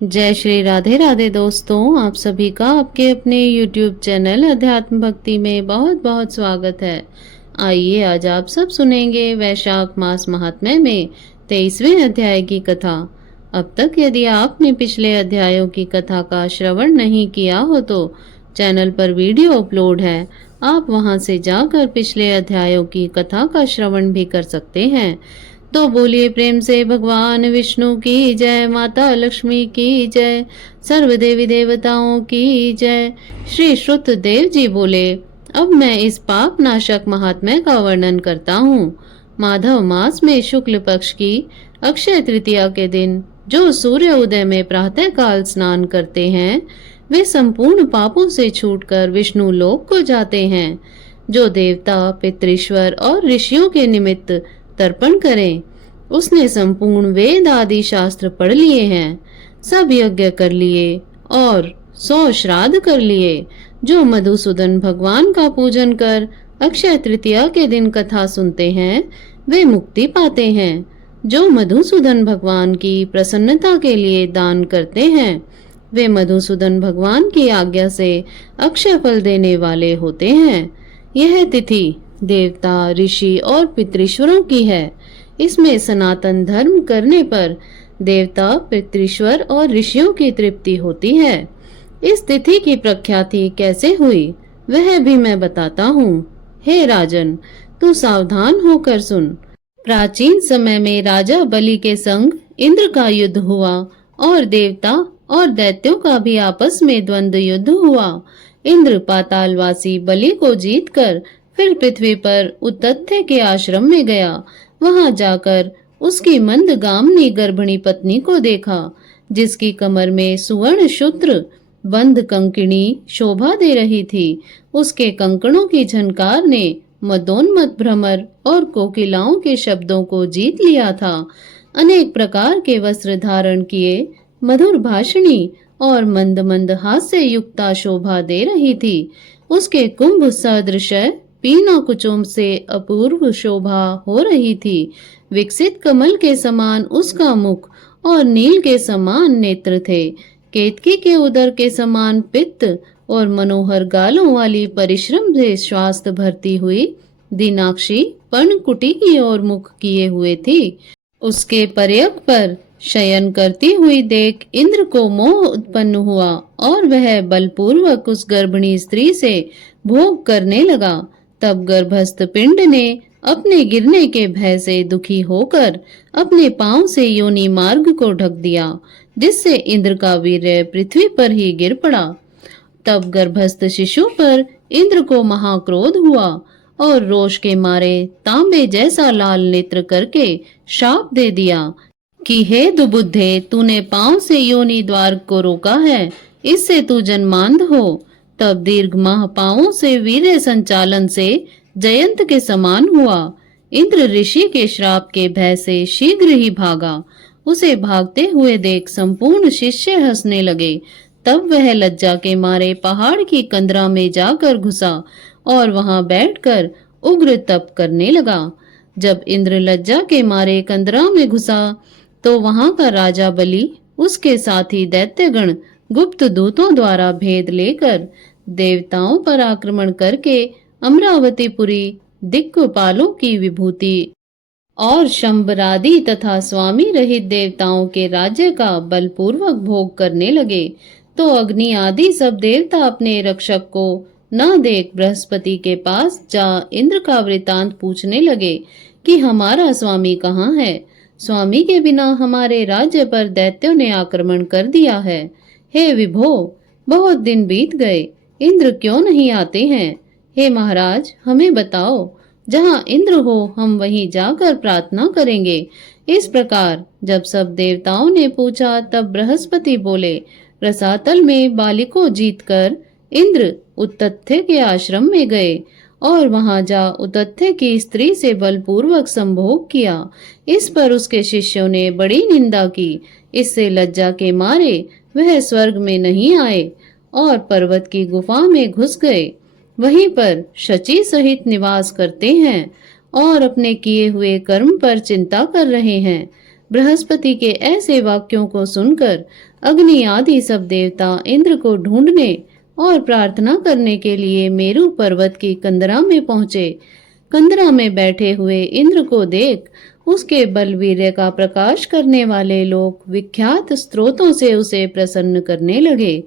जय श्री राधे राधे दोस्तों, आप सभी का आपके अपने YouTube चैनल अध्यात्म भक्ति में बहुत बहुत स्वागत है। आइए आज आप सब सुनेंगे वैशाख मास महात्म्य में 23वें अध्याय की कथा। अब तक यदि आपने पिछले अध्यायों की कथा का श्रवण नहीं किया हो तो चैनल पर वीडियो अपलोड है, आप वहां से जाकर पिछले अध्यायों की कथा का श्रवण भी कर सकते हैं। तो बोलिए प्रेम से भगवान विष्णु की जय, माता लक्ष्मी की जय, सर्व देवी देवताओं की जय। श्री श्रुत देव जी बोले, अब मैं इस पाप नाशक महात्म्य का वर्णन करता हूँ। माधव मास में शुक्ल पक्ष की अक्षय तृतीया के दिन जो सूर्य उदय में प्रातः काल स्नान करते हैं, वे संपूर्ण पापों से छूटकर विष्णु लोक को जाते हैं। जो देवता, पितृश्वर और ऋषियों के निमित्त तर्पण करें, उसने संपूर्ण वेद आदि शास्त्र पढ़ लिए हैं, सब यज्ञ कर लिए और 100 श्राद्ध कर लिए। जो मधुसूदन भगवान का पूजन कर अक्षय तृतीया के दिन कथा सुनते हैं, वे मुक्ति पाते हैं। जो मधुसूदन भगवान की प्रसन्नता के लिए दान करते हैं, वे मधुसूदन भगवान की आज्ञा से अक्षय फल देने वाले होते हैं। यह तिथि देवता, ऋषि और पितृश्वरों की है। इसमें सनातन धर्म करने पर देवता, पितृश्वर और ऋषियों की तृप्ति होती है। इस तिथि की प्रख्याति कैसे हुई वह भी मैं बताता हूँ। हे राजन, तू सावधान होकर सुन। प्राचीन समय में राजा बलि के संग इंद्र का युद्ध हुआ और देवता और दैत्यों का भी आपस में द्वंद्व युद्ध हुआ। इंद्र पातालवासी बलि को जीतकर फिर पृथ्वी पर उतथ्य के आश्रम में गया। वहां जाकर उसकी मंदगामिनी गर्भिणी पत्नी को देखा, जिसकी कमर में सुवर्ण सूत्र बंध कंकणी शोभा दे रही थी। उसके कंकणों की झनकार ने मदोन्मत्त भ्रमर और कोकिलाओं के शब्दों को जीत लिया था। अनेक प्रकार के वस्त्र धारण किए, मधुर भाषणी और मंद मंद हास्य युक्ता शोभा दे रही थी। उसके कुंभ सदृश पीना कुचुम से अपूर्व शोभा हो रही थी। विकसित कमल के समान उसका मुख और नील के समान नेत्र थे। केतकी के उदर के समान पित्त और मनोहर गालों वाली परिश्रम से श्वास भरती हुई दीनाक्षी पर्णकुटी की ओर मुख किए हुए थी। उसके पर्यक पर शयन करती हुई देख इंद्र को मोह उत्पन्न हुआ और वह बलपूर्वक उस गर्भिणी स्त्री से भोग करने लगा। तब गर्भस्थ पिंड ने अपने गिरने के भय से दुखी होकर अपने पांव से योनि मार्ग को ढक दिया, जिससे इंद्र का वीर्य पृथ्वी पर ही गिर पड़ा। तब गर्भस्थ शिशु पर इंद्र को महाक्रोध हुआ और रोष के मारे तांबे जैसा लाल नेत्र करके शाप दे दिया कि हे दुबुद्धे, तूने पांव से योनि द्वार को रोका है, इससे तू जन्मांध हो। तब दीर्घ माह पांवों से वीर्य संचालन से जयंत के समान हुआ। इंद्र ऋषि के श्राप के भय से शीघ्र ही भागा। उसे भागते हुए देख संपूर्ण शिष्य हंसने लगे। तब वह लज्जा के मारे पहाड़ की कंदरा में जाकर घुसा और वहां बैठकर उग्र तप करने लगा। जब इंद्र लज्जा के मारे कंदरा में घुसा तो वहां का राजा बलि, उसके साथी दैत्यगण गुप्त दूतों द्वारा भेद लेकर देवताओं पर आक्रमण करके अमरावतीपुरी दिक्पालों की विभूति और शंबरादि तथा स्वामी रहित देवताओं के राज्य का बलपूर्वक भोग करने लगे। तो अग्नि आदि सब देवता अपने रक्षक को न देख बृहस्पति के पास जा इंद्र का वृतांत पूछने लगे कि हमारा स्वामी कहाँ है। स्वामी के बिना हमारे राज्य पर दैत्यों ने आक्रमण कर दिया है। हे विभो, बहुत दिन बीत गए, इंद्र क्यों नहीं आते हैं? हे महाराज, हमें बताओ, जहाँ इंद्र हो हम वहीं जाकर प्रार्थना करेंगे। इस प्रकार जब सब देवताओं ने पूछा तब बृहस्पति बोले, रसातल में बाली को जीतकर इंद्र उतथ्य के आश्रम में गए और वहां जा उतथ्य की स्त्री से बलपूर्वक संभोग किया। इस पर उसके शिष्यों ने बड़ी निंदा की। इससे लज्जा के मारे वह स्वर्ग में नहीं आए और पर्वत की गुफा में घुस गए। वहीं पर शची सहित निवास करते हैं और अपने किए हुए कर्म पर चिंता कर रहे हैं। बृहस्पति के ऐसे वाक्यों को सुनकर अग्नि आदि सब देवता इंद्र को ढूंढने और प्रार्थना करने के लिए मेरु पर्वत की कंदरा में पहुंचे। कंदरा में बैठे हुए इंद्र को देख उसके बलवीर्य का प्रकाश करने वाले लोग विख्यात स्त्रोतों से उसे प्रसन्न करने लगे।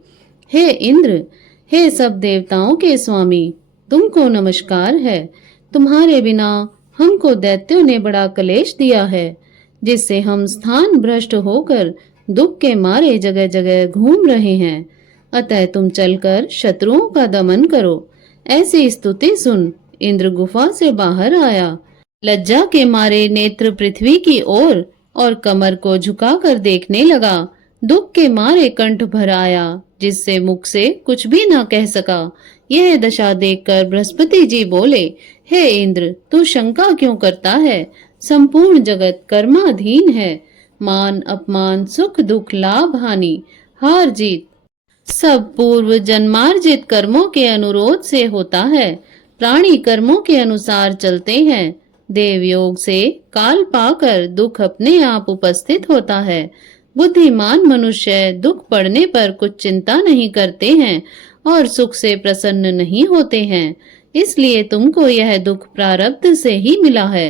हे इंद्र, हे सब देवताओं के स्वामी, तुमको नमस्कार है। तुम्हारे बिना हमको दैत्यों ने बड़ा क्लेश दिया है, जिससे हम स्थान भ्रष्ट होकर दुख के मारे जगह जगह घूम रहे हैं। अतः तुम चलकर शत्रुओं का दमन करो। ऐसी स्तुति सुन इंद्र गुफा से बाहर आया। लज्जा के मारे नेत्र पृथ्वी की ओर और कमर को झुकाकर देखने लगा। दुख के मारे कंठ भर आया, जिससे मुख से कुछ भी न कह सका। यह दशा देखकर बृहस्पति जी बोले, हे इंद्र, तू शंका क्यों करता है? संपूर्ण जगत कर्माधीन है। मान अपमान, सुख दुख, लाभ हानि, हार जीत सब पूर्व जन्मार्जित कर्मों के अनुरोध से होता है। प्राणी कर्मों के अनुसार चलते हैं। देव योग से काल पाकर दुख अपने आप उपस्थित होता है। बुद्धिमान मनुष्य दुख पड़ने पर कुछ चिंता नहीं करते हैं और सुख से प्रसन्न नहीं होते हैं। इसलिए तुमको यह दुख प्रारब्ध से ही मिला है।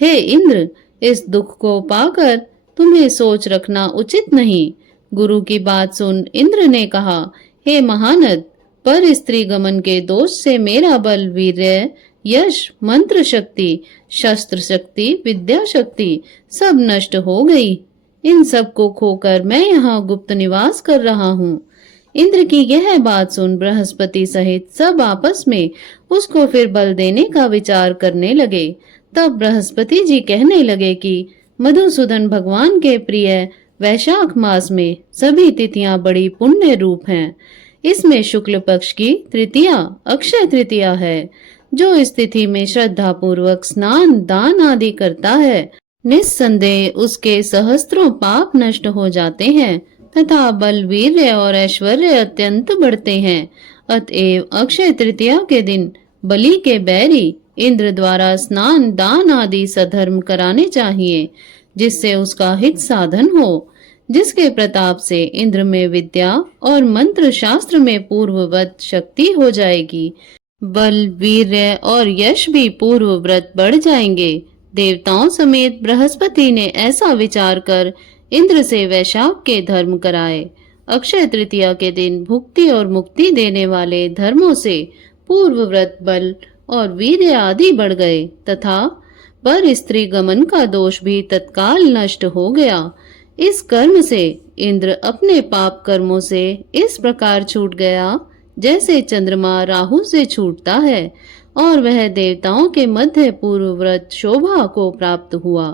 हे इंद्र, इस दुख को पाकर तुम्हें सोच रखना उचित नहीं। गुरु की बात सुन इंद्र ने कहा, हे महानद, पर स्त्री गमन के दोष से मेरा बल, वीर्य, यश, मंत्र शक्ति, शस्त्र शक्ति, विद्या शक्ति सब नष्ट हो गई। इन सब को खोकर मैं यहाँ गुप्त निवास कर रहा हूँ। इंद्र की यह बात सुन बृहस्पति सहित सब आपस में उसको फिर बल देने का विचार करने लगे। तब बृहस्पति जी कहने लगे कि मधुसूदन भगवान के प्रिय वैशाख मास में सभी तिथियां बड़ी पुण्य रूप हैं। इसमें शुक्ल पक्ष की तृतीया अक्षय तृतीया है। जो इस तिथि में श्रद्धा पूर्वक स्नान दान आदि करता है, निस्संदेह उसके सहस्त्रों पाप नष्ट हो जाते हैं तथा बल, वीर्य और ऐश्वर्य अत्यंत बढ़ते हैं। अतएव अक्षय तृतीया के दिन बलि के बैरी इंद्र द्वारा स्नान दान आदि सधर्म कराने चाहिए, जिससे उसका हित साधन हो, जिसके प्रताप से इंद्र में विद्या और मंत्र शास्त्र में पूर्ववत शक्ति हो जाएगी। बल, वीर्य और यश भी पूर्वव्रत बढ़ जाएंगे। देवताओं समेत बृहस्पति ने ऐसा विचार कर इंद्र से वैशाख के धर्म कराए। अक्षय तृतीया के दिन भुक्ति और मुक्ति देने वाले धर्मों से पूर्वव्रत, बल और वीर्य आदि बढ़ गए तथा पर स्त्री गमन का दोष भी तत्काल नष्ट हो गया। इस कर्म से इंद्र अपने पाप कर्मों से इस प्रकार छूट गया जैसे चंद्रमा राहु से छूटता है, और वह देवताओं के मध्य पूर्वव्रत शोभा को प्राप्त हुआ।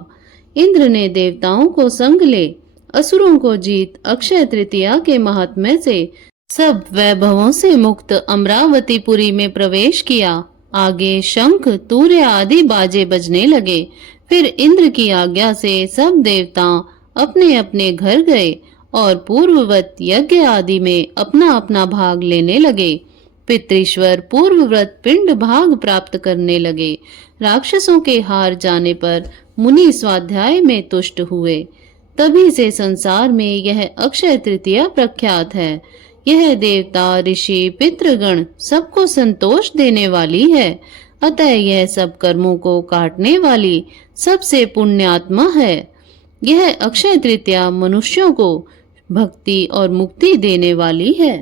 इंद्र ने देवताओं को संग ले असुरों को जीत अक्षय तृतीया के महात्म्य से सब वैभवों से मुक्त अमरावतीपुरी में प्रवेश किया। आगे शंख, तूर्य आदि बाजे बजने लगे। फिर इंद्र की आज्ञा से सब देवता अपने अपने घर गए और पूर्ववत यज्ञ आदि में अपना अपना भाग लेने लगे। पितृश्वर पूर्वव्रत पिंड भाग प्राप्त करने लगे। राक्षसों के हार जाने पर मुनि स्वाध्याय में तुष्ट हुए। तभी से संसार में यह अक्षय तृतीया प्रख्यात है। यह देवता, ऋषि, पितृगण सबको संतोष देने वाली है। अतः यह सब कर्मों को काटने वाली सबसे पुण्यात्मा है। यह अक्षय तृतीया मनुष्यों को भक्ति और मुक्ति देने वाली है।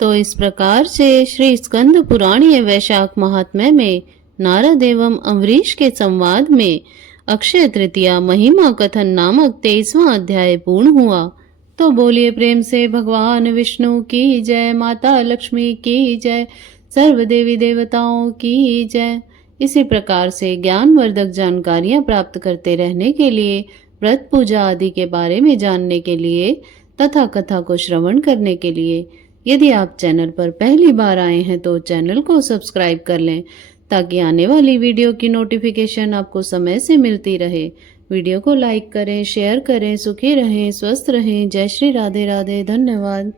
तो इस प्रकार से श्री स्कंद पुराणीय वैशाख महात्म्य में नारद एवं अम्बरीश के संवाद में अक्षय तृतीया महिमा कथन नामक 23वां अध्याय पूर्ण हुआ। तो बोलिए प्रेम से भगवान विष्णु की जय, माता लक्ष्मी की जय, सर्व देवी देवताओं की जय। इसी प्रकार से ज्ञानवर्धक जानकारियां प्राप्त करते रहने के लिए, व्रत पूजा आदि के बारे में जानने के लिए तथा कथा को श्रवण करने के लिए यदि आप चैनल पर पहली बार आए हैं तो चैनल को सब्सक्राइब कर लें, ताकि आने वाली वीडियो की नोटिफिकेशन आपको समय से मिलती रहे। वीडियो को लाइक करें, शेयर करें। सुखी रहें, स्वस्थ रहें। जय श्री राधे राधे। धन्यवाद।